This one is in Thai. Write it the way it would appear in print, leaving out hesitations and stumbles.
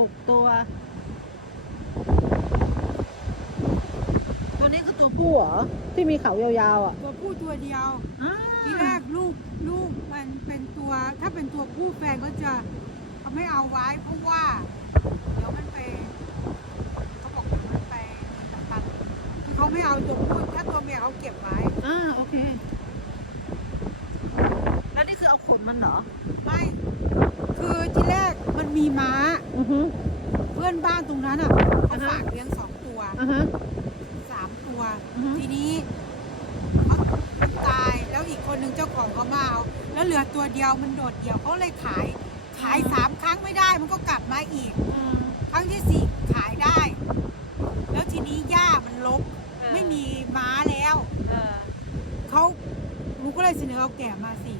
6 ตัว ตัวนี้คือตัวผู้เหรอที่มีเขายาวๆอ่ะ ตัวผู้ตัวเดียว อ่า ที่แรกลูกมันเป็นตัวถ้าเป็นตัวผู้แฟนก็จะเขาไม่เอาไว้เพราะว่าเดี๋ยวมันไปเขาบอกเดี๋ยวมันไปมีแต่ตันคือเขาไม่เอาตัวผู้ถ้าตัวเมียเขาเก็บไว้ โอเคแล้วนี่คือเอาขนมันเหรอ ไม่คือที่แรกมันมีม้า อือฮึ เพื่อนบ้านตรงนั้นอ่ะเขาฝากเลี้ยง2 ตัว อือฮะ 3 ตัว อือฮึ ทีนี้เขาตายแล้วอีกคนหนึ่งเจ้าของเขามาเอาแล้วเหลือตัวเดียวมันโดดเดี่ยวเขาเลยขาย3 ครั้งไม่ได้มันก็กลับมาอีก ครั้งที่4ขายได้ แล้วทีนี้หญ้ามันรกไม่มีม้าแล้วเขาหนูก็เลยเสนอเอาแกะมา4